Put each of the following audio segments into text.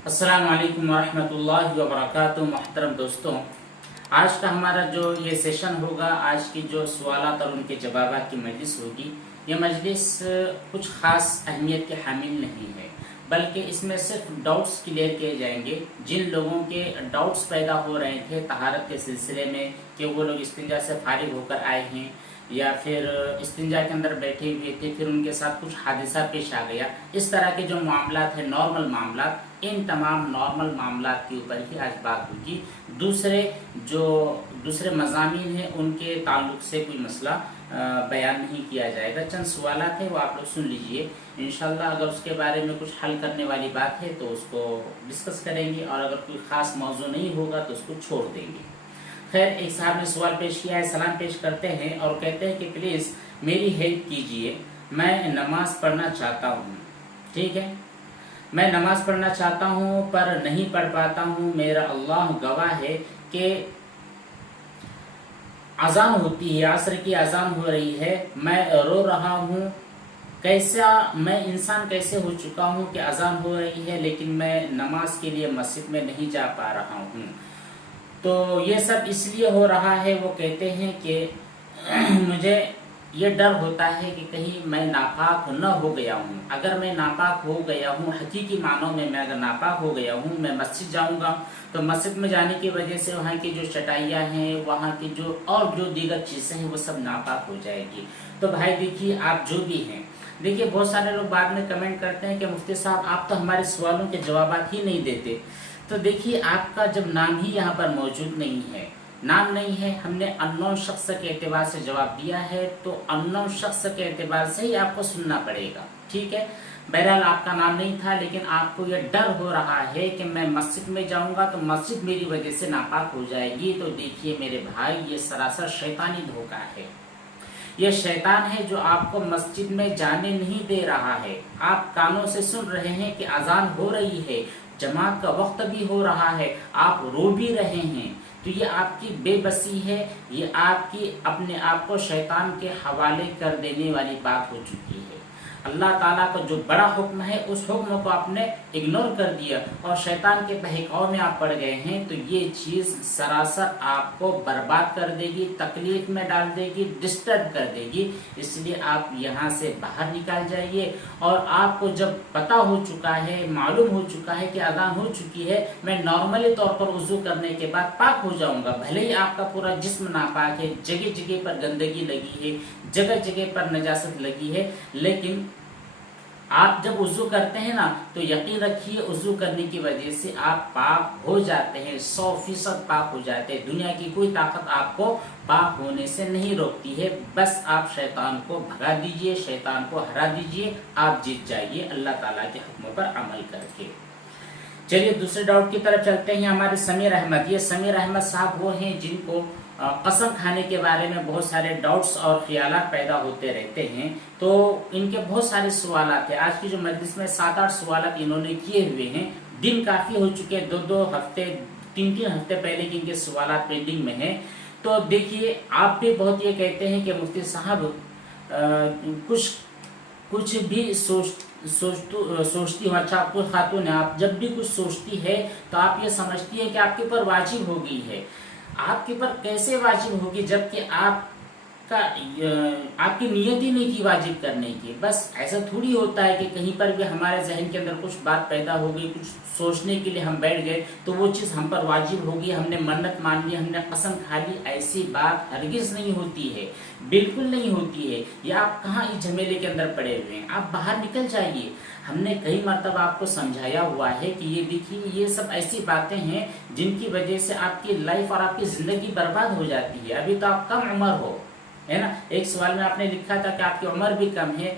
अस्सलाम वालेकुम वरहमतुल्लाहि वबरकातुहू। मोहतरम दोस्तों, आज का हमारा जो ये सेशन होगा, आज की जो सवालात और उनके जवाबात की मजलिस होगी, ये मजलिस कुछ ख़ास अहमियत के हामिल नहीं है, बल्कि इसमें सिर्फ डाउट्स क्लियर किए जाएंगे। जिन लोगों के डाउट्स पैदा हो रहे थे तहारत के सिलसिले में कि वो लोग इस्तिंजा से फारिग होकर आए हैं या फिर इस्तिंजा के अंदर बैठे हुए थे, फिर उनके साथ कुछ हादसा पेश आ गया, इस तरह के जो मामलात हैं, नॉर्मल मामलात, इन तमाम नॉर्मल मामलात के ऊपर ही आज बात होगी। दूसरे मज़ामीन हैं उनके ताल्लुक से कोई मसला बयान नहीं किया जाएगा। चंद सवालात हैं वो आप लोग सुन लीजिए। इंशाल्लाह अगर उसके बारे में कुछ हल करने वाली बात है तो उसको डिस्कस करेंगे, और अगर कोई ख़ास मौजू नहीं होगा तो उसको छोड़ देंगे। खैर, एक साहब ने सवाल पेश किया है, सलाम पेश करते हैं और कहते हैं कि प्लीज़ मेरी हेल्प कीजिए, मैं नमाज़ पढ़ना चाहता हूँ। ठीक है, मैं नमाज़ पढ़ना चाहता हूँ पर नहीं पढ़ पाता हूँ। मेरा अल्लाह गवाह है कि अजान होती है, असर की अजान हो रही है, मैं रो रहा हूँ। कैसा मैं इंसान कैसे हो चुका हूँ कि अजान हो रही है लेकिन मैं नमाज के लिए मस्जिद में नहीं जा पा रहा हूँ। तो ये सब इसलिए हो रहा है, वो कहते हैं कि मुझे ये डर होता है कि कहीं मैं नापाक न हो गया हूँ। अगर मैं नापाक हो गया हूँ, हकीकी मानों में मैं अगर नापाक हो गया हूँ, मैं मस्जिद जाऊँगा तो मस्जिद में जाने की वजह से वहाँ की जो चटाइयाँ हैं, वहाँ की जो दीगर चीज़ें हैं, वो सब नापाक हो जाएगी। तो भाई देखिए, आप जो भी हैं, देखिए बहुत सारे लोग बाद में कमेंट करते हैं कि मुफ्ती साहब आप तो हमारे सवालों के जवाबात ही नहीं देते। तो देखिए, आपका जब नाम ही यहाँ पर मौजूद नहीं है, नाम नहीं है, हमने अननोन शख्स के एतबार से जवाब दिया है, तो अननोन शख्स के एतबार से ही आपको सुनना पड़ेगा। ठीक है, बहरहाल आपका नाम नहीं था, लेकिन आपको यह डर हो रहा है कि मैं मस्जिद में जाऊंगा तो मस्जिद मेरी वजह से नापाक हो जाएगी। तो देखिए मेरे भाई, ये सरासर शैतानी धोखा है। यह शैतान है जो आपको मस्जिद में जाने नहीं दे रहा है। आप कानों से सुन रहे हैं कि अजान हो रही है, जमात का वक्त भी हो रहा है, आप रो भी रहे हैं, तो ये आपकी बेबसी है, ये आपकी अपने आप को शैतान के हवाले कर देने वाली बात हो चुकी है। अल्लाह ताला का जो बड़ा हुक्म है, उस हुक्म को आपने इग्नोर कर दिया और शैतान के बहकाव में आप पड़ गए हैं, तो ये चीज़ सरासर आपको बर्बाद कर देगी, तकलीफ में डाल देगी, डिस्टर्ब कर देगी। इसलिए आप यहाँ से बाहर निकल जाइए। और आपको जब पता हो चुका है, मालूम हो चुका है कि अज़ान हो चुकी है, मैं नॉर्मली तौर पर वुज़ू करने के बाद पाक हो जाऊंगा। भले ही आपका पूरा जिस्म नापाक है, जगह जगह पर गंदगी लगी है, जगह जगह पर नजासत लगी है, लेकिन आप जब वुज़ू करते हैं ना, तो यकीन रखिए वुज़ू करने की वजह से आप पाक हो जाते हैं, 100% पाक हो जाते हैं। दुनिया की कोई ताकत आपको पाक होने से नहीं रोकती है। बस आप शैतान को भगा दीजिए, शैतान को हरा दीजिए, आप जीत जाइए अल्लाह ताला के हुक्म पर अमल करके। चलिए दूसरे डाउट की तरफ चलते हैं। हमारे समीर अहमद, ये समीर अहमद साहब वो हैं जिनको कसम खाने के बारे में बहुत सारे डाउट्स और ख्यालात पैदा होते रहते हैं। तो इनके बहुत सारे सवालात हैं। आज की जो मजलिस में 7-8 सवालात इन्होंने किए हुए हैं। दिन काफ़ी हो चुके हैं, 2-2 हफ्ते 3-3 हफ्ते पहले की इनके सवालात पेंडिंग में हैं। तो देखिए, आप भी बहुत ये कहते हैं कि मुफ्ती साहब कुछ भी सोचती हूँ। अच्छा, आपको खातून है, आप जब भी कुछ सोचती है तो आप ये समझती है कि आपके ऊपर वाजिब हो गई है। आपके ऊपर कैसे वाजिब होगी जबकि आपकी नियत ही नहीं थी वाजिब करने की। बस ऐसा थोड़ी होता है कि कहीं पर भी हमारे जहन के अंदर कुछ बात पैदा हो गई, कुछ सोचने के लिए हम बैठ गए तो वो चीज़ हम पर वाजिब होगी, हमने मन्नत मान ली, हमने कसम खा ली। ऐसी बात हरगिज नहीं होती है, बिल्कुल नहीं होती है। या आप कहाँ इस झमेले के अंदर पड़े हुए हैं, आप बाहर निकल जाइए। हमने कई मरतबा आपको समझाया हुआ है कि ये देखिए, ये सब ऐसी बातें हैं जिनकी वजह से आपकी लाइफ और आपकी ज़िंदगी बर्बाद हो जाती है। अभी तो आप कम उम्र हो, है ना। एक सवाल में आपने लिखा था कि आपकी उम्र भी कम है,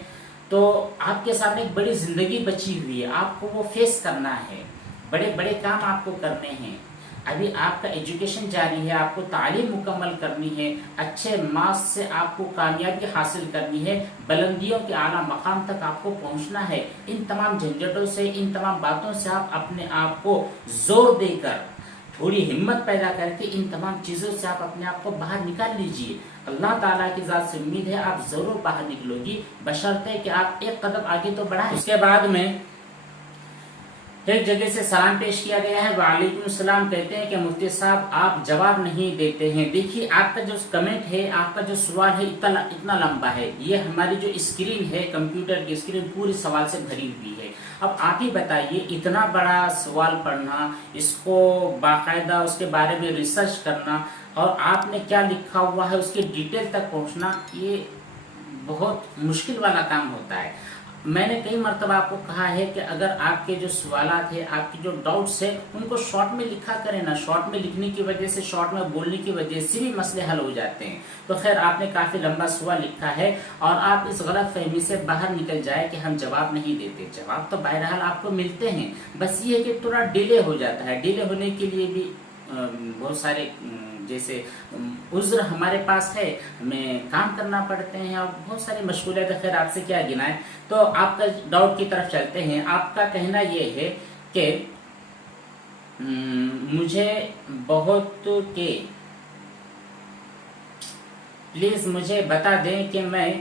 तो आपके सामने एक बड़ी ज़िंदगी बची हुई है, आपको वो फेस करना है, बड़े बड़े काम आपको करने हैं। अभी आपका एजुकेशन जारी है, आपको तालीम मुकम्मल करनी है, अच्छे मार्क्स से आपको कामयाबी हासिल करनी है, बुलंदियों के आला मकाम तक आपको पहुंचना है। इन तमाम झंझटों से, इन तमाम बातों से आप अपने आप को जोर देकर, थोड़ी हिम्मत पैदा करके इन तमाम चीज़ों से आप अपने आप को बाहर निकाल लीजिए। अल्लाह ताला की ज़ात से उम्मीद है आप ज़रूर बाहर निकलोगी, बशर्ते कि आप एक कदम आगे तो बढ़ाएं। उसके बाद में ایک جگہ سے سلام پیش کیا گیا ہے، وعلیکم السلام، کہتے ہیں کہ مفتی صاحب آپ جواب نہیں دیتے ہیں۔ دیکھیے آپ کا جو کمنٹ ہے، آپ کا جو سوال ہے اتنا لمبا ہے، یہ ہماری جو اسکرین ہے کمپیوٹر کی اسکرین پوری سوال سے بھری ہوئی ہے۔ اب آپ ہی بتائیے، اتنا بڑا سوال پڑھنا، اس کو باقاعدہ اس کے بارے میں ریسرچ کرنا، اور آپ نے کیا لکھا ہوا ہے اس کے ڈیٹیل تک پہنچنا، یہ بہت مشکل والا کام ہوتا ہے۔ میں نے کئی مرتبہ آپ کو کہا ہے کہ اگر آپ کے جو سوالات ہیں، آپ کی جو ڈاؤٹس ہیں، ان کو شارٹ میں لکھا کریں نا۔ شارٹ میں لکھنے کی وجہ سے، شارٹ میں بولنے کی وجہ سے بھی مسئلے حل ہو جاتے ہیں۔ تو خیر، آپ نے کافی لمبا سوال لکھا ہے، اور آپ اس غلط فہمی سے باہر نکل جائے کہ ہم جواب نہیں دیتے۔ جواب تو بہرحال آپ کو ملتے ہیں، بس یہ ہے کہ تھوڑا ڈیلے ہو جاتا ہے۔ ڈیلے ہونے کے لیے بھی بہت سارے جیسے عذر ہمارے پاس ہے، ہمیں کام کرنا پڑتے ہیں، اور بہت ساری مشغولیت ہے۔ خیر، آپ سے کیا گنائیں۔ تو آپ کا ڈاؤٹ کی طرف چلتے ہیں۔ آپ کا کہنا یہ ہے کہ مجھے بہت کہ پلیز مجھے بتا دیں کہ میں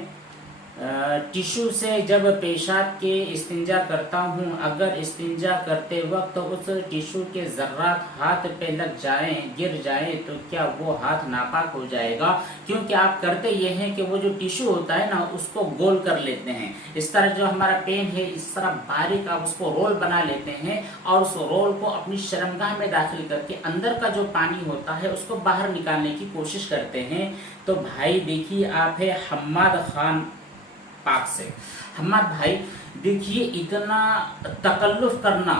ٹیشو سے جب پیشاب کے استنجا کرتا ہوں، اگر استنجا کرتے وقت اس ٹیشو کے ذرات ہاتھ پہ لگ جائیں، گر جائیں، تو کیا وہ ہاتھ ناپاک ہو جائے گا؟ کیونکہ آپ کرتے یہ ہیں کہ وہ جو ٹیشو ہوتا ہے نا، اس کو گول کر لیتے ہیں۔ اس طرح جو ہمارا پین ہے، اس طرح باریک آپ اس کو رول بنا لیتے ہیں، اور اس رول کو اپنی شرمگاہ میں داخل کر کے اندر کا جو پانی ہوتا ہے اس کو باہر نکالنے کی کوشش کرتے ہیں۔ تو بھائی دیکھیے، آپ ہے حماد خان پاک سے۔ حماد بھائی دیکھیے، اتنا تکلف کرنا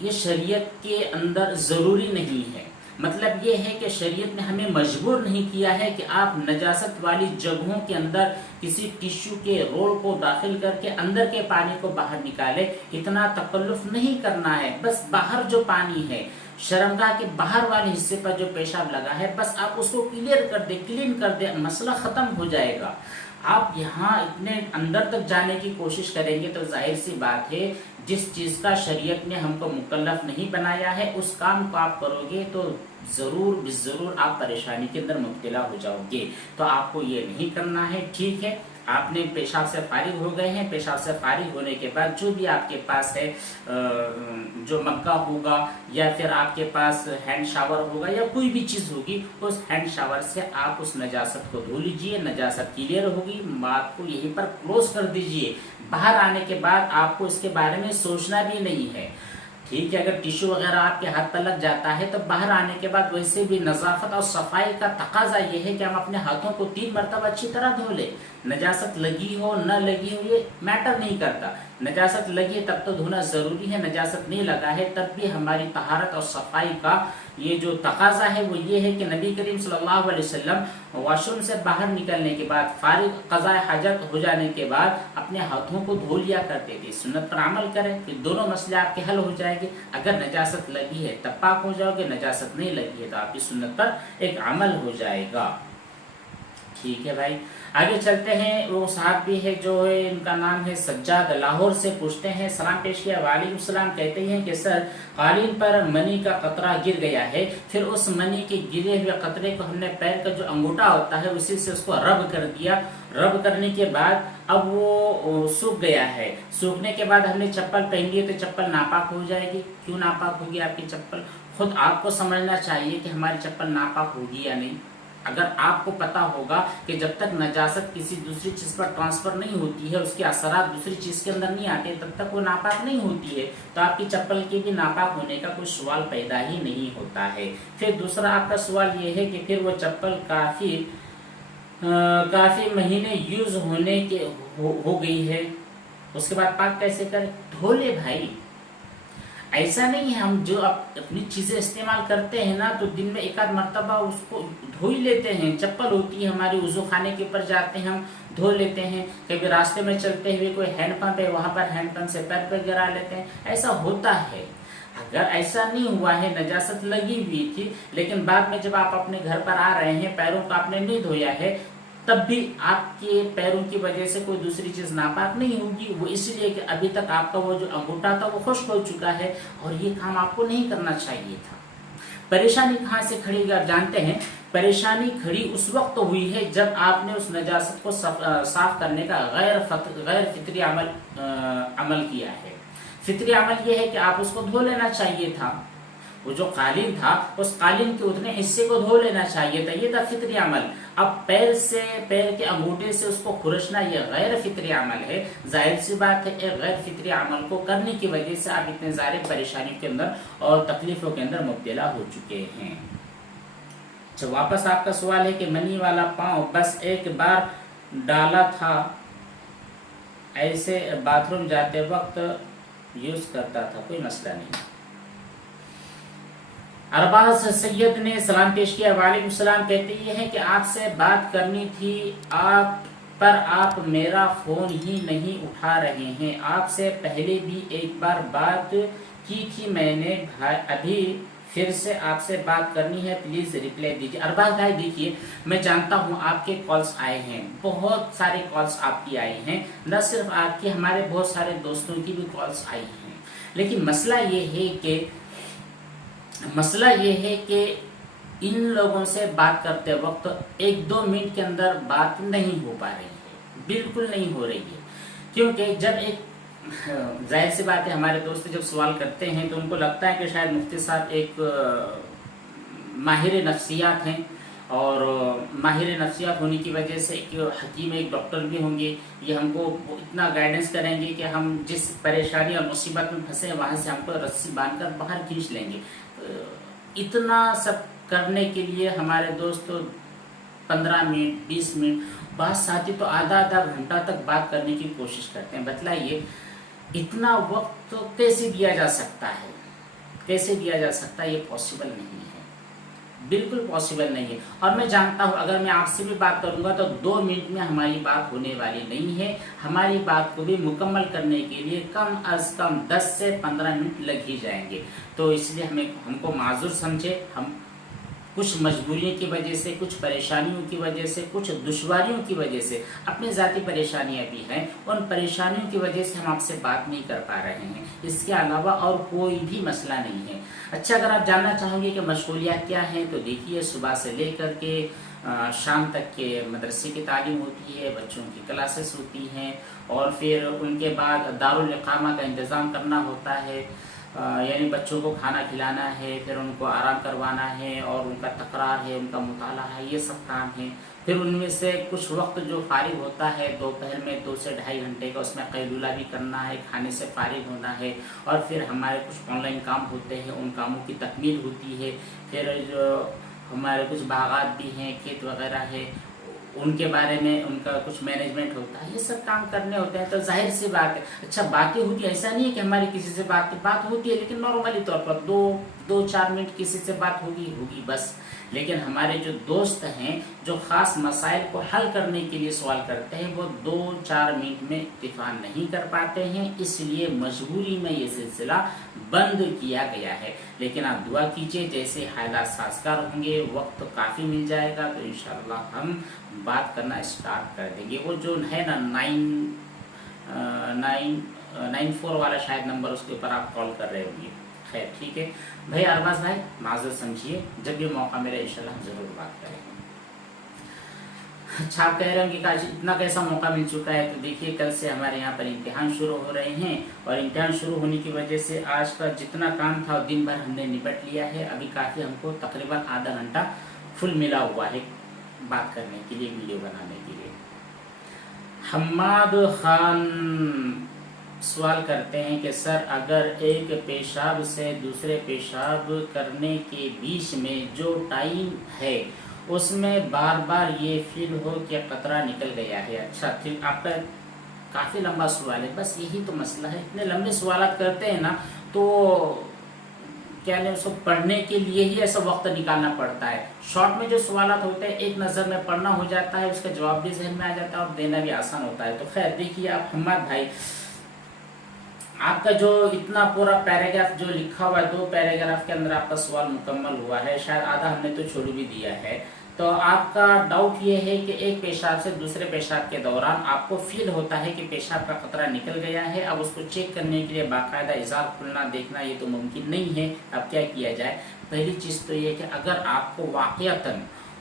یہ شریعت کے اندر ضروری نہیں ہے۔ مطلب یہ ہے کہ شریعت نے ہمیں مجبور نہیں کیا ہے کہ آپ نجاست والی جگہوں کے اندر کسی ٹیشو کے رول کو داخل کر کے اندر کے پانی کو باہر نکالے۔ اتنا تکلف نہیں کرنا ہے، بس باہر جو پانی ہے، شرمگاہ کے باہر والے حصے پر جو پیشاب لگا ہے، بس آپ اس کو کلیئر کر دیں، کلین کر دیں، مسئلہ ختم ہو جائے گا۔ آپ یہاں اتنے اندر تک جانے کی کوشش کریں گے تو ظاہر سی بات ہے، جس چیز کا شریعت نے ہم کو مکلف نہیں بنایا ہے، اس کام کو آپ کرو گے تو ضرور بضرور آپ پریشانی کے اندر مبتلا ہو جاؤ گے۔ تو آپ کو یہ نہیں کرنا ہے، ٹھیک ہے؟ آپ نے پیشاب سے فارغ ہو گئے ہیں۔ پیشاب سے فارغ ہونے کے بعد جو بھی آپ کے پاس ہے، جو مگا ہوگا، یا پھر آپ کے پاس ہینڈ شاور ہوگا، یا کوئی بھی چیز ہوگی، اس ہینڈ شاور سے آپ اس نجاست کو دھو لیجئے۔ نجاست کلیئر ہوگی، بات کو یہیں پر کلوز کر دیجئے۔ باہر آنے کے بعد آپ کو اس کے بارے میں سوچنا بھی نہیں ہے، ٹھیک ہے؟ اگر ٹیشو وغیرہ آپ کے ہاتھ پر لگ جاتا ہے تو باہر آنے کے بعد ویسے بھی نظافت اور صفائی کا تقاضا یہ ہے کہ ہم اپنے ہاتھوں کو 3 مرتبہ اچھی طرح دھو لیں۔ نجاست لگی ہو نہ لگی ہو یہ میٹر نہیں کرتا۔ نجاست لگی تب تو دھونا ضروری ہے، نجاست نہیں لگا ہے تب بھی ہماری طہارت اور صفائی کا یہ جو تقاضا ہے وہ یہ ہے کہ نبی کریم صلی اللہ علیہ وسلم واش روم سے باہر نکلنے کے بعد، فارغ قضاء حاجت ہو جانے کے بعد اپنے ہاتھوں کو دھو لیا کرتے تھے۔ سنت پر عمل کریں، پھر دونوں مسئلے آپ کے حل ہو جائیں گے۔ اگر نجاست لگی ہے تب پاک ہو جاؤ گے، نجاست نہیں لگی ہے تو آپ کی سنت پر ایک عمل ہو جائے گا، ٹھیک ہے بھائی؟ آگے چلتے ہیں۔ وہ صاحب بھی ہے جو ہے، ان کا نام ہے سجاد، لاہور سے پوچھتے ہیں، سلام پیش کیا، وعلیکم السلام، کہتے ہیں کہ سر قالین پر منی کا قطرہ گر گیا ہے، پھر اس منی کے گرے ہوئے قطرے کو ہم نے پیر کا جو انگوٹھا ہوتا ہے اسی سے اس کو رب کر دیا۔ رب کرنے کے بعد اب وہ سوکھ گیا ہے، سوکھنے کے بعد ہم نے چپل پہن لی تو چپل ناپاک ہو جائے گی؟ کیوں ناپاک ہوگی آپ کی چپل؟ خود آپ کو سمجھنا چاہیے کہ ہماری چپل ناپاک ہوگی یا نہیں۔ اگر آپ کو پتا ہوگا کہ جب تک نجاست کسی دوسری چیز پر ٹرانسفر نہیں ہوتی ہے، اس کے اثرات دوسری چیز کے اندر نہیں آتے، تب تک وہ ناپاک نہیں ہوتی ہے، تو آپ کی چپل کے بھی ناپاک ہونے کا کوئی سوال پیدا ہی نہیں ہوتا ہے۔ پھر دوسرا آپ کا سوال یہ ہے کہ پھر وہ چپل کافی مہینے یوز ہونے کے ہو گئی ہے، اس کے بعد پاک کیسے کریں؟ دھو لے بھائی۔ ایسا نہیں ہے، ہم جو اپنی چیزیں استعمال کرتے ہیں نا تو دن میں ایک آدھ مرتبہ اس کو دھو ہی لیتے ہیں۔ چپل ہوتی ہے ہماری، وضو خانے کے اوپر جاتے ہیں ہم دھو لیتے ہیں، کبھی راستے میں چلتے ہوئے کوئی ہینڈ پمپ ہے وہاں پر ہینڈ پمپ سے پیر پہ گرا لیتے ہیں، ایسا ہوتا ہے۔ اگر ایسا نہیں ہوا ہے، نجاست لگی ہوئی تھی لیکن بعد میں جب آپ اپنے گھر پر آ رہے ہیں، پیروں کو آپ نے نہیں دھویا ہے، تب بھی آپ کے پیروں کی وجہ سے کوئی دوسری چیز ناپاک نہیں ہوگی، وہ اس لیے کہ ابھی تک آپ کا وہ جو انگوٹھا تھا وہ خشک ہو چکا ہے، اور یہ کام آپ کو نہیں کرنا چاہیے تھا۔ پریشانی کہاں سے کھڑی ہوئی آپ جانتے ہیں؟ پریشانی کھڑی اس وقت ہوئی ہے جب آپ نے اس نجاست کو صاف کرنے کا غیر فطری عمل کیا ہے۔ फितरी अमल ये है कि आप उसको धो लेना चाहिए था, वो जो कालीन था उस कालीन के उतने हिस्से को धो लेना चाहिए था, ये था फितरी अमल। अब पैर के अंगूठे से उसको खुरचना ये गैर फितरी अमल है। जाहिर सी बात है एक गैर फितरी अमल को करने की वजह से आप इतने सारे परेशानियों के अंदर और तकलीफों के अंदर मुब्तला हो चुके हैं। अच्छा, वापस आपका सवाल है कि मनी वाला पाँव बस एक बार डाला था, ऐसे बाथरूम जाते वक्त यूज करता था, कोई मसला नहीं। अरबाज सैयद ने सलाम पेश किया, वालेकुम सलाम। कहते ये है कि आपसे बात करनी थी आप मेरा फोन ही नहीं उठा रहे हैं। आपसे पहले भी एक बार बात की थी मैंने, अभी फिर से आपसे बात करनी है, प्लीज रिप्लाई दीजिए। अरबाज भाई देखिए, मैं जानता हूँ आपके कॉल्स आए हैं, बहुत सारे कॉल्स आपकी आई हैं, न सिर्फ आपकी, हमारे बहुत सारे दोस्तों की भी कॉल्स आई हैं। लेकिन मसला ये है कि इन लोगों से बात करते वक्त 1-2 मिनट के अंदर बात नहीं हो पा रही है, बिल्कुल नहीं हो रही है। क्योंकि जब एक जाहिर सी बात है हमारे दोस्त जब सवाल करते हैं तो उनको लगता है कि शायद मुफ्ती साहब एक माहिर नफ्सियात हैं, और माहिर नफ्सियात होने की वजह से एक हकीम एक डॉक्टर भी होंगे, ये हमको इतना गाइडेंस करेंगे कि हम जिस परेशानी और मुसीबत में फंसे वहाँ से हमको रस्सी बांधकर बाहर खींच लेंगे। इतना सब करने के लिए हमारे दोस्त 15 मिनट 20 मिनट बात साथी तो आधा घंटा तक बात करने की कोशिश करते हैं। बतलाइए इतना वक्त तो कैसे दिया जा सकता है, कैसे दिया जा सकता है? ये पॉसिबल नहीं है, बिल्कुल पॉसिबल नहीं है। और मैं जानता हूँ अगर मैं आपसे भी बात करूंगा तो 2 मिनट में हमारी बात होने वाली नहीं है। हमारी बात को भी मुकम्मल करने के लिए कम अज कम 10 से 15 मिनट लग ही जाएंगे। तो इसलिए हमको माजूर समझे, हम कुछ मजबूरियों की वजह से, कुछ परेशानियों की वजह से, कुछ दुश्वारियों की वजह से, अपनी ज़ाती परेशानियां भी हैं, उन परेशानियों की वजह से हम आपसे बात नहीं कर पा रहे हैं। इसके अलावा और कोई भी मसला नहीं है। अच्छा, अगर आप जानना चाहोगे कि मशगूलियात क्या हैं तो देखिए, सुबह से लेकर के शाम तक के मदरसे की तालीम होती है, बच्चों की क्लासेस होती हैं, और फिर उनके बाद दारुल इकामा का इंतज़ाम करना होता है, यानी बच्चों को खाना खिलाना है, फिर उनको आराम करवाना है, और उनका तकरार है, उनका मुताला है, ये सब काम है। फिर उनमें से कुछ वक्त जो फारिग होता है दोपहर में 2 से 2.5 घंटे का, उसमें कैलूला भी करना है, खाने से फारिग होना है, और फिर हमारे कुछ ऑनलाइन काम होते हैं, उन कामों की तकमील होती है। फिर जो हमारे कुछ बागात भी हैं, खेत वगैरह है, उनके बारे में उनका कुछ मैनेजमेंट होता है, ये सब काम करने होते हैं। तो जाहिर सी बात है, अच्छा बातें होती है, ऐसा नहीं है कि हमारी किसी से बात होती है, लेकिन नॉर्मली तौर पर 2-4 मिनट किसी से बात होगी बस। लेकिन हमारे जो दोस्त हैं जो ख़ास मसाइल को हल करने के लिए सवाल करते हैं, वो 2-4 मिनट में इत्तिफाक नहीं कर पाते हैं, इसलिए मजबूरी में ये सिलसिला बंद किया गया है। लेकिन आप दुआ कीजिए, जैसे हालात साजगार होंगे, वक्त काफ़ी मिल जाएगा तो इंशाअल्लाह हम बात करना स्टार्ट कर देंगे। वो जो है ना 994 वाला शायद नंबर, उसके ऊपर आप कॉल कर रहे होंगे। खैर ठीक है भाई, अरबाज भाई माजूर समझिए, जब भी मौका मिले इंशाल्लाह हम ज़रूर बात करेंगे। अच्छा, आप कह रहे होंगे कि आज इतना कैसा मौका मिल चुका है, तो देखिए कल से हमारे यहाँ पर इम्तिहान शुरू हो रहे हैं, और इम्तिहान शुरू होने की वजह से आज का जितना काम था दिन भर हमने निपट लिया है। अभी काफ़ी हमको तकरीबन आधा घंटा फुल मिला हुआ है बात करने के लिए, वीडियो बनाने के लिए। हम्माद खान सवाल करते हैं कि सर, अगर एक पेशाब से दूसरे पेशाब करने के बीच में जो टाइम है उसमें बार बार ये फील हो कि कतरा निकल गया है। अच्छा ठीक, आपका काफ़ी लंबा सवाल है, बस यही तो मसला है, इतने लंबे सवाल करते हैं ना तो क्या नहीं, उसको पढ़ने के लिए ही ऐसा वक्त निकालना पड़ता है। शॉर्ट में जो सवाल होते हैं एक नज़र में पढ़ना हो जाता है, उसका जवाब भी जहन में आ जाता है और देना भी आसान होता है। तो खैर देखिए, आप हम्माद भाई, आपका जो इतना पूरा पैराग्राफ जो लिखा हुआ है, 2 पैराग्राफ के अंदर आपका सवाल मुकम्मल हुआ है, शायद आधा हमने तो छोड़ भी दिया है। तो आपका डाउट ये है कि एक पेशाब से दूसरे पेशाब के दौरान आपको फील होता है कि पेशाब का कतरा निकल गया है। अब उसको चेक करने के लिए बाकायदा इज़ार खुलना देखना ये तो मुमकिन नहीं है। अब क्या किया जाए? पहली चीज़ तो ये कि अगर आपको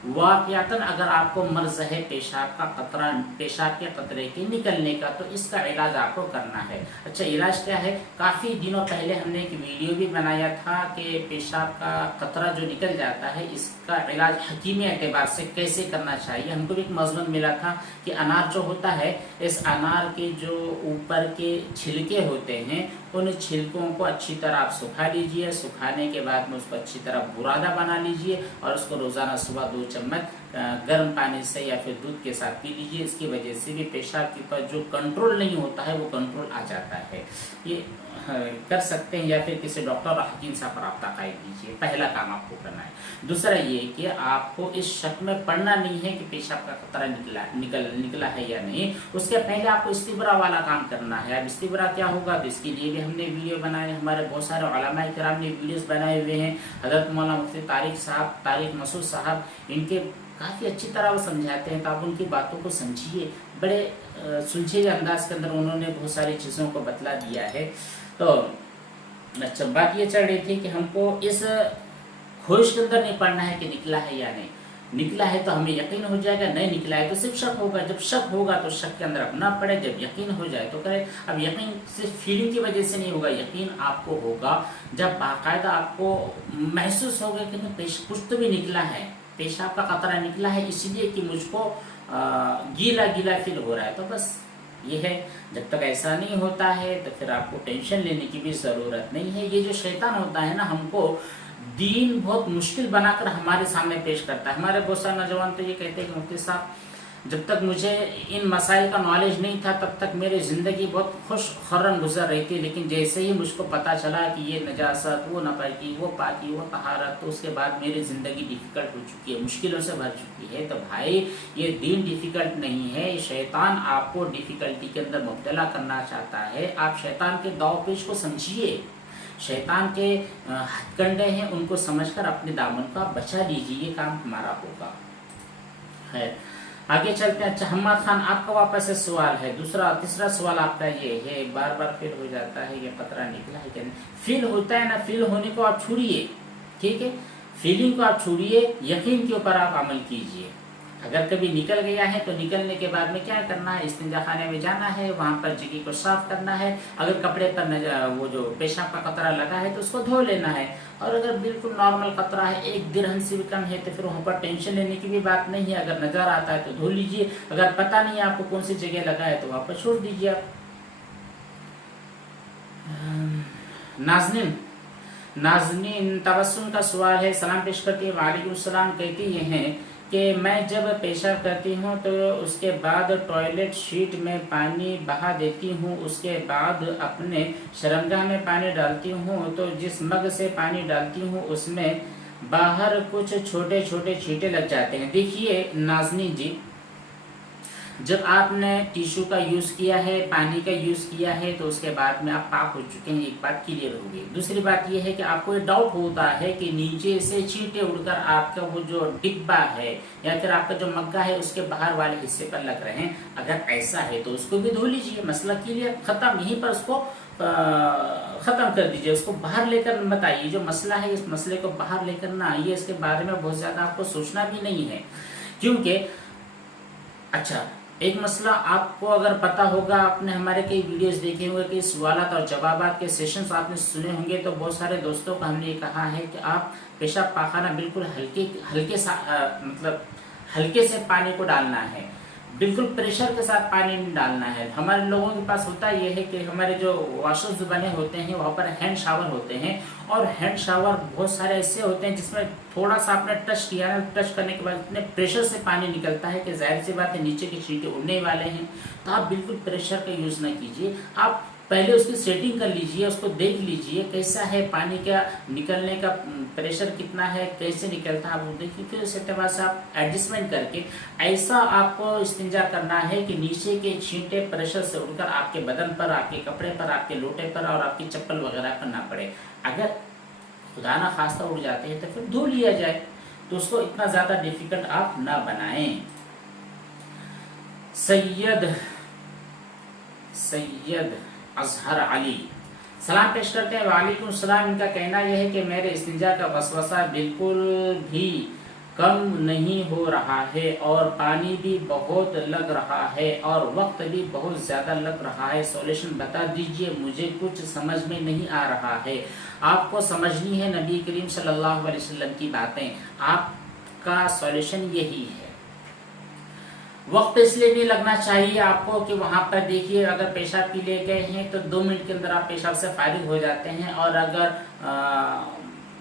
वाक़यातन अगर आपको मर्ज़ है पेशाब का कतरा, पेशाब के कतरे के निकलने का, तो इसका इलाज आपको करना है। अच्छा, इलाज क्या है? काफ़ी दिनों पहले हमने एक वीडियो भी बनाया था कि पेशाब का कतरा जो निकल जाता है इसका इलाज हकीमी एतबार से कैसे करना चाहिए। हमको भी एक मज़मून मिला था कि अनार जो होता है, इस अनार के जो ऊपर के छिलके होते हैं, उन छिलकों को अच्छी तरह आप सुखा लीजिए। सुखाने के बाद में उसको अच्छी तरह बुरादा बना लीजिए और उसको रोज़ाना सुबह 2 चम्मच गर्म पानी से या फिर दूध के साथ पी लीजिए। इसकी वजह से भी पेशाब के ऊपर जो कंट्रोल नहीं होता है वो कंट्रोल आ जाता है। ये कर सकते हैं, या फिर किसी डॉक्टर और हकीम से आप रब्ता कायम कीजिए। पहला काम आपको करना है। दूसरा ये कि आपको इस शक में पड़ना नहीं है कि पेशाब का कतरा निकला है या नहीं। उसके पहले आपको इस्तिबरा वाला काम करना है। अब इस्तिबरा क्या होगा, तो इसके लिए भी हमने वीडियो बनाए, हमारे बहुत सारे उलमाए किराम ने वीडियोस बनाए हुए हैं। हज़रत मौलाना मुफ्ती तारिक मसूद साहब, इनके काफ़ी अच्छी तरह वो समझाते हैं, तो आप उनकी बातों को समझिए। बड़े सुलझे अंदाज के अंदर उन्होंने बहुत सारी चीज़ों को बतला दिया है। तो अच्छा, बात ये चल रही थी कि हमको इस खोज के अंदर नहीं पड़ना है कि निकला है या नहीं। निकला है तो हमें यकीन हो जाएगा, नहीं निकला है तो सिर्फ शक होगा। जब शक होगा तो शक के अंदर अपना पड़े, जब यकीन हो जाए तो करे। अब यकीन सिर्फ फीलिंग की वजह से नहीं होगा, यकीन आपको होगा जब बाकायदा आपको महसूस होगा कि कुछ तो भी निकला है, पेशाब का कतरा निकला है, इसलिए कि मुझको गीला गीला फील हो रहा है। तो बस ये है। जब तक ऐसा नहीं होता है तो फिर आपको टेंशन लेने की भी ज़रूरत नहीं है। ये जो शैतान होता है ना, हमको दीन बहुत मुश्किल बनाकर हमारे सामने पेश करता है। हमारे बहुत सारे नौजवान तो ये कहते हैं कि मुफ्ती साहब, जब तक मुझे इन मसाइल का नॉलेज नहीं था तब तक मेरी ज़िंदगी बहुत खुश खर्रम गुजर रही थी, लेकिन जैसे ही मुझको पता चला कि ये नजासत, वो नापाकी, वो पाकी, वो तहारत, तो उसके बाद मेरी ज़िंदगी डिफ़िकल्ट हो चुकी है, मुश्किलों से भर चुकी है। तो भाई, ये दीन डिफ़िकल्ट नहीं है, ये शैतान आपको डिफ़िकल्टी के अंदर मुब्तला करना चाहता है। आप शैतान के दाव पेश को समझिए। शैतान के हथकंडे हैं, उनको समझकर अपने दामन को आप बचा लीजिए। ये काम हमारा होगा। है, आगे चलते हैं। अच्छा, हम्मद खान, आपका वापस से सवाल है। तीसरा सवाल आपका ये है, बार बार फील हो जाता है ये कतरा निकला है क्या नहीं। फील होता है ना, फील होने को आप छोड़िए, ठीक है। फीलिंग को आप छोड़िए, यकीन के ऊपर आप अमल कीजिए। अगर कभी निकल गया है तो निकलने के बाद में क्या करना है, इस्तिंजा खाने में जाना है, वहां पर जगह को साफ करना है। अगर कपड़े पर वो जो पेशाब का कतरा लगा है तो उसको धो लेना है। और अगर बिल्कुल नॉर्मल कतरा है, 1 दिरहम से भी कम है, तो फिर वहां पर टेंशन लेने की भी बात नहीं है। अगर नजर आता है तो धो लीजिए, अगर पता नहीं है आपको कौन सी जगह लगा है तो वहां पर छोड़ दीजिए आप। नाज़नीन तबस्सुम का सवाल है, सलाम पेश करती है। वालेकुम सलाम। कहती ये हैं कि मैं जब पेशाब करती हूँ तो उसके बाद टॉयलेट शीट में पानी बहा देती हूँ, उसके बाद अपने शर्मगाह में पानी डालती हूँ, तो जिस मग से पानी डालती हूँ उसमें बाहर कुछ छोटे छोटे छींटे लग जाते हैं। देखिए नाज़नीन जी, जब आपने टिश्यू का यूज़ किया है, पानी का यूज़ किया है, तो उसके बाद में आप पाक हो चुके हैं, एक बात क्लियर होगी। दूसरी बात यह है कि आपको ये डाउट होता है कि नीचे से छींटे उड़कर आपका वो जो डिब्बा है या फिर आपका जो मग्गा है उसके बाहर वाले हिस्से पर लग रहे हैं। अगर ऐसा है तो उसको भी धो लीजिए, मसला क्लियर, खत्म। यहीं पर उसको ख़त्म कर दीजिए, उसको बाहर लेकर मत आइए। जो मसला है इस मसले को बाहर लेकर ना आइए, इसके बारे में बहुत ज़्यादा आपको सोचना भी नहीं है। क्योंकि अच्छा, एक मसला आपको अगर पता होगा, आपने हमारे कई वीडियोस देखे होंगे, कई सवालात और जवाबात के सेशंस आपने सुने होंगे, तो बहुत सारे दोस्तों को हमने ये कहा है कि आप पेशाब पाखाना बिल्कुल हल्के से पानी को डालना है, बिल्कुल प्रेशर के साथ पानी नहीं डालना है। हमारे लोगों के पास होता यह है कि हमारे जो वॉशर्स बने होते हैं वहाँ पर हैंड शावर होते हैं, और हैंड शावर बहुत सारे ऐसे होते हैं जिसमें थोड़ा सा आपने टच किया ना, टच करने के बाद इतने प्रेशर से पानी निकलता है कि जाहिर सी बात है नीचे के छींटे उड़ने वाले हैं। तो आप बिल्कुल प्रेशर का यूज़ ना कीजिए, आप पहले उसकी सेटिंग कर लीजिए, उसको देख लीजिए कैसा है पानी का निकलने का प्रेशर कितना है, कैसे निकलता है, आप देखिए। फिर उसके बाद से आप एडजस्टमेंट करके ऐसा आपको इस्तिंजा करना है कि नीचे के छींटे प्रेशर से उड़कर आपके बदन पर, आपके कपड़े पर, आपके लोटे पर और आपकी चप्पल वगैरह पर ना पड़े। अगर खुदा ना खास्ता उड़ जाते हैं तो फिर धो लिया जाए, तो उसको इतना ज़्यादा डिफिकल्ट आप ना बनाएं। सैयद अजहर अली सलाम पेश करते हैं। वालेकुम सलाम। इनका कहना यह है कि मेरे इस्तिंजा का वसवसा बिल्कुल भी कम नहीं हो रहा है और पानी भी बहुत लग रहा है और वक्त भी बहुत ज़्यादा लग रहा है। सॉल्यूशन बता दीजिए, मुझे कुछ समझ में नहीं आ रहा है। आपको समझनी है नबी करीम सल्लल्लाहु अलैहि वसल्लम की बातें, आपका सॉल्यूशन यही है। वक्त इसलिए भी लगना चाहिए आपको कि वहां पर देखिए, अगर पेशाब के लिए गए हैं तो 2 मिनट के अंदर आप पेशाब से फारिग हो जाते हैं, और अगर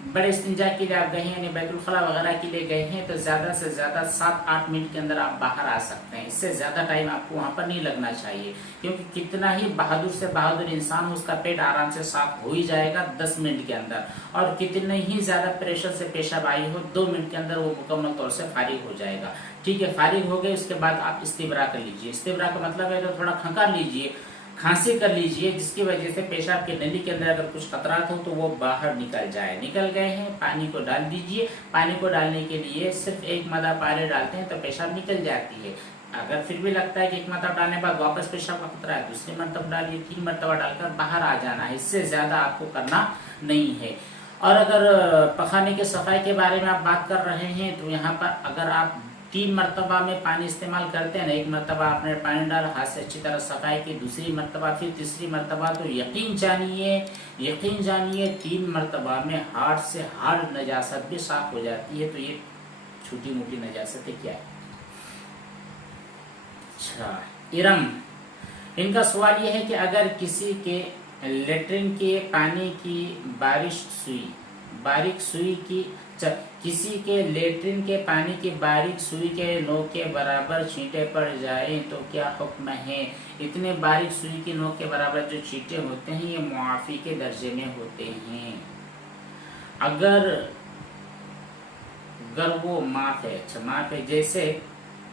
बड़े इस्तिंजा के लिए आप गए हैं यानी बैतुल खला वगैरह के लिए गए हैं तो ज़्यादा से ज़्यादा 7-8 मिनट के अंदर आप बाहर आ सकते हैं। इससे ज़्यादा टाइम आपको वहाँ पर नहीं लगना चाहिए, क्योंकि कितना ही बहादुर से बहादुर इंसान हो, उसका पेट आराम से साफ हो ही जाएगा 10 मिनट के अंदर, और कितने ही ज़्यादा प्रेशर से पेशाब आई हो 2 मिनट के अंदर वो मुकम्मल तौर से फारिग हो जाएगा। ठीक है, फारिग हो गए, उसके बाद आप इस्तिब्रा कर लीजिए। इस्तिब्रा का मतलब है तो थोड़ा खंकार लीजिए, खांसी कर लीजिए, जिसकी वजह से पेशाब के नली के अंदर अगर कुछ खतरात हो तो वो बाहर निकल जाए। निकल गए हैं, पानी को डाल दीजिए। पानी को डालने के लिए सिर्फ 1 मदद पानी डालते हैं तो पेशाब निकल जाती है। अगर फिर भी लगता है कि 1 मरतबा डालने के बाद वापस पेशाब का खतरा है, दूसरी मरतबा डालिए, 3 मरतबा डालकर बाहर आ जाना है। इससे ज्यादा आपको करना नहीं है। और अगर पखाने के सफाई के बारे में आप बात कर रहे हैं तो यहाँ पर अगर आप 3 मरतबा में पानी इस्तेमाल करते हैं ना, 1 मरतबा आपने पानी डाला, हाथ से अच्छी तरह सफाई की, दूसरी मरतबा, फिर तीसरी मरतबा, तो यकीन जानिए 3 मरतबा में हार्ड से हार्ड नजासत भी साफ हो जाती है। तो ये छोटी मोटी नजासतें क्या है? अच्छा, इरम, इनका सवाल ये है कि अगर किसी के लेटरिन के पानी की बारीक सुई की किसी के लेटरिन के पानी की बारीक सुई के नोक के बराबर छींटे पड़ जाए तो क्या हुक्म है? इतने बारीक सुई की नोक के बराबर जो छींटे होते हैं ये मुआफी के दर्जे में होते हैं। अगर वो माफ है, अच्छा माफ है, जैसे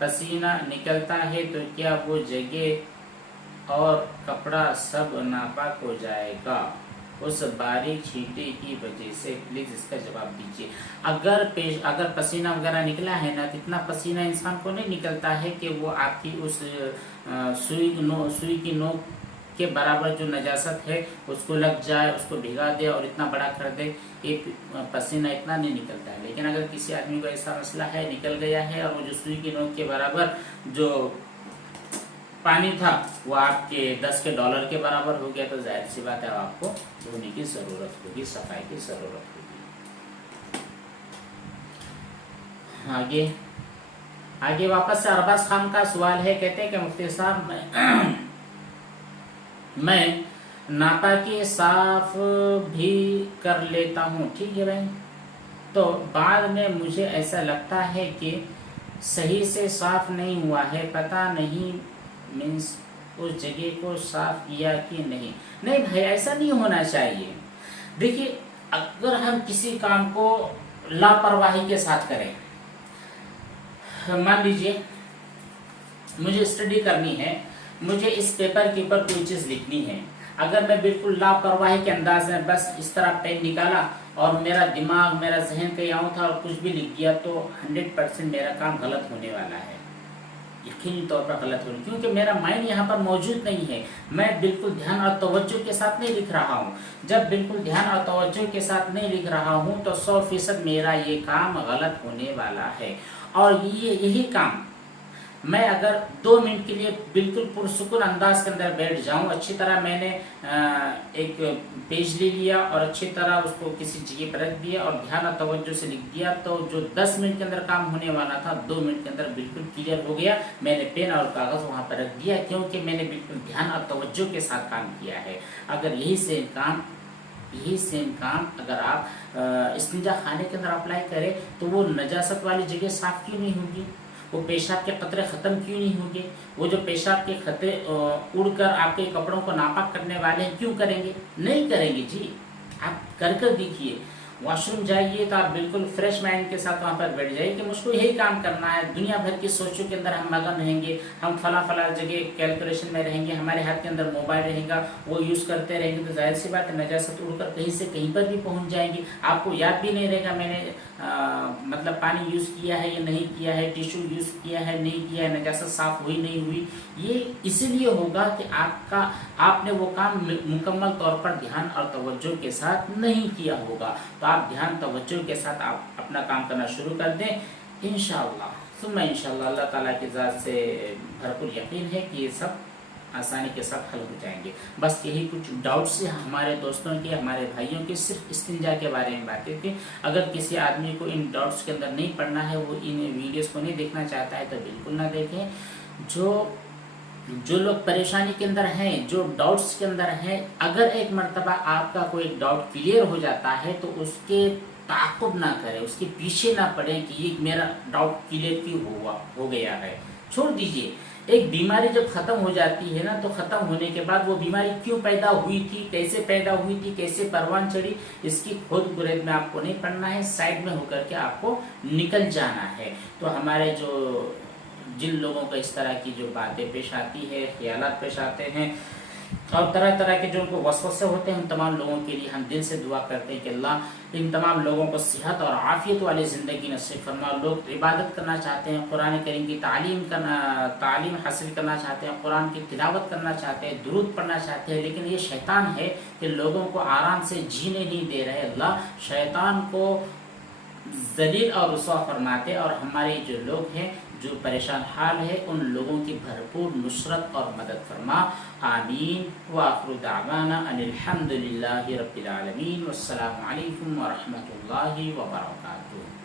पसीना निकलता है तो क्या वो जगह और कपड़ा सब नापाक हो जाएगा उस बारीक छींटे की वजह से? प्लीज इसका जवाब दीजिए। अगर पसीना वगैरह निकला है ना, तो इतना पसीना इंसान को नहीं निकलता है कि वो आपकी उस सुई की नोक के बराबर जो नजासत है उसको लग जाए, उसको भिगा दे और इतना बड़ा कर दे। ये पसीना इतना नहीं निकलता है। लेकिन अगर किसी आदमी को ऐसा मसला है, निकल गया है, और वो जो सुई की नोक के बराबर जो पानी था वो आपके $10 के बराबर हो गया, तो जाहिर सी बात है आपको धोने की जरूरत होगी, सफाई की जरूरत होगी। आगे वापस से अरबाज खान का सवाल है, कहते हैं कि मुफ्ती साहब मैं नापाकी साफ भी कर लेता हूँ, ठीक है भाई, तो बाद में मुझे ऐसा लगता है कि सही से साफ नहीं हुआ है, पता नहीं मीन्स उस जगह को साफ किया कि नहीं भाई, ऐसा नहीं होना चाहिए। देखिए, अगर हम किसी काम को लापरवाही के साथ करें, मान लीजिए मुझे स्टडी करनी है, मुझे इस पेपर के ऊपर कोई चीज लिखनी है, अगर मैं बिल्कुल लापरवाही के अंदाज में बस इस तरह पेन निकाला और मेरा दिमाग, मेरा जहन कहीं आऊँ था और कुछ भी लिख दिया, तो 100% मेरा काम गलत होने वाला है, यकीनी तौर पर गलत होने, क्योंकि मेरा माइंड यहाँ पर मौजूद नहीं है। मैं बिल्कुल ध्यान और तवज्जो के साथ नहीं लिख रहा हूँ। जब बिल्कुल ध्यान और तवज्जो के साथ नहीं लिख रहा हूँ तो 100% मेरा ये काम गलत होने वाला है। और यही काम मैं अगर 2 मिनट के लिए बिल्कुल पुरसुकून अंदाज के अंदर बैठ जाऊं, अच्छी तरह मैंने एक पेज ले लिया और अच्छी तरह उसको किसी जगह पर रख दिया और ध्यान और तवज्जो से लिख दिया, तो जो 10 मिनट के अंदर काम होने वाला था 2 मिनट के अंदर बिल्कुल क्लियर हो गया। मैंने पेन और कागज वहां पर रख दिया, क्योंकि मैंने बिल्कुल ध्यान और तवज्जो के साथ काम किया है। अगर यही सेम काम अगर आप इस्तिंजा खाने के अंदर अप्लाई करें तो वो नजासत वाली जगह साफ क्यों नहीं होगी? वो पेशाब के कतरे खत्म क्यों नहीं होंगे? वो जो पेशाब के खतरे उड़कर आपके कपड़ों को नापाक करने वाले हैं क्यों करेंगे? नहीं करेंगे जी। आप कर देखिए, वॉशरूम जाइए तो आप बिल्कुल फ्रेश माइंड के साथ वहां पर बैठ जाइए कि मुझको यही काम करना है। दुनिया भर की सोचों के अंदर हम मगन रहेंगे, हम फला जगह कैलकुलेशन में रहेंगे, हमारे हाथ के अंदर मोबाइल रहेगा, वो यूज करते रहेंगे, तो जाहिर सी बात है नजासत उड़कर कहीं से कहीं पर भी पहुंच जाएंगी। आपको याद भी नहीं रहेगा मैंने मतलब पानी यूज किया है या नहीं किया है, टिश्यू यूज किया है नहीं किया है, नजासत साफ हुई नहीं हुई। ये इसीलिए होगा कि आपने वो काम मुकम्मल तौर पर ध्यान और तवज्जो के साथ नहीं किया होगा। तो आप ध्यान तवज्जो के साथ आप अपना काम करना शुरू कर दें। इंशाअल्लाह ثم इंशाअल्लाह अल्लाह ताला की ज़ात से भरपूर यकीन है कि ये सब आसानी के साथ हल हो जाएंगे। बस यही कुछ डाउट्स है हमारे दोस्तों के, हमारे भाइयों के, सिर्फ इस्तिंजा के बारे में बातें थी। अगर किसी आदमी को इन डाउट्स के अंदर नहीं पढ़ना है, वो इन वीडियोस को नहीं देखना चाहता है, तो बिल्कुल ना देखें। जो लोग परेशानी के अंदर हैं, जो डाउट्स के अंदर हैं, अगर एक मर्तबा आपका कोई डाउट क्लियर हो जाता है तो उसके ताक़ुब ना करें, उसके पीछे ना पड़े कि ये मेरा डाउट क्लियर क्यों हो गया है, छोड़ दीजिए। एक बीमारी जब खत्म हो जाती है ना, तो खत्म होने के बाद वो बीमारी क्यों पैदा हुई थी, कैसे पैदा हुई थी, कैसे परवान चढ़ी, इसकी खुद गुरेज में आपको नहीं पड़ना है, साइड में होकर के आपको निकल जाना है। तो हमारे जिन लोगों को इस तरह की जो बातें पेश आती है, ख्यालात पेश आते हैं और तरह तरह के जो उनको वसवसे होते हैं, उन तमाम लोगों के लिए हम दिल से दुआ करते हैं कि अल्लाह इन तमाम लोगों को सेहत और आफियत वाली ज़िंदगी नसीब फरमा। लोग इबादत करना चाहते हैं, कुरान करीम की तालीम हासिल करना चाहते हैं, कुरान की तिलावत करना चाहते हैं, दुरूद पढ़ना चाहते हैं, लेकिन ये शैतान है कि लोगों को आराम से जीने नहीं दे रहे। अल्लाह शैतान को जलील और रुसवा फरमाते, और हमारे जो लोग हैं जो परेशान हाल है, उन लोगों की भरपूर नुसरत और मदद फरमा। आमीन व आखिरु दावाना अनिल हम्दुलिल्लाहि रब्बिल आलमीन। वस्सलामु अलैकुम व रहमतुल्लाहि व बरकातुहू।